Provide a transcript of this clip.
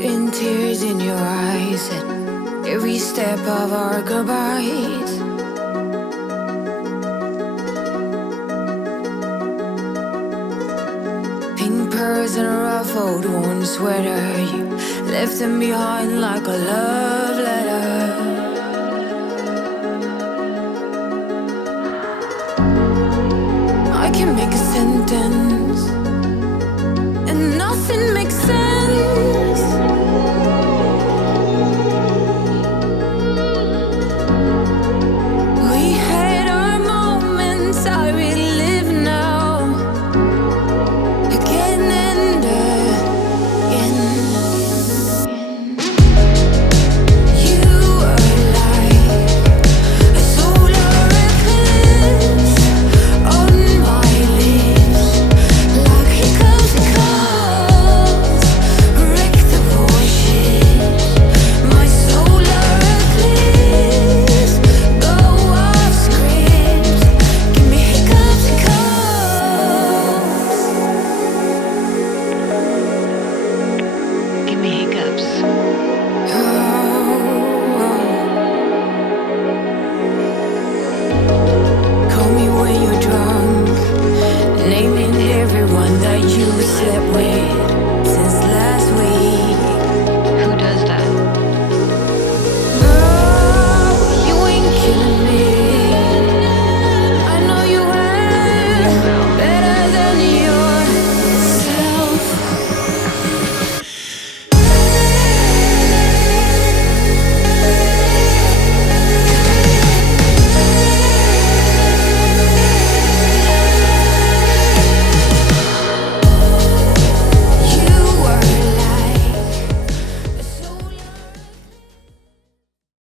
in tears in your eyes at every step of our goodbyes. Pink pearls and a ruffled worn sweater, you left them behind like a love letter. I can make a sentence and nothing makes sense. We had our moments, I really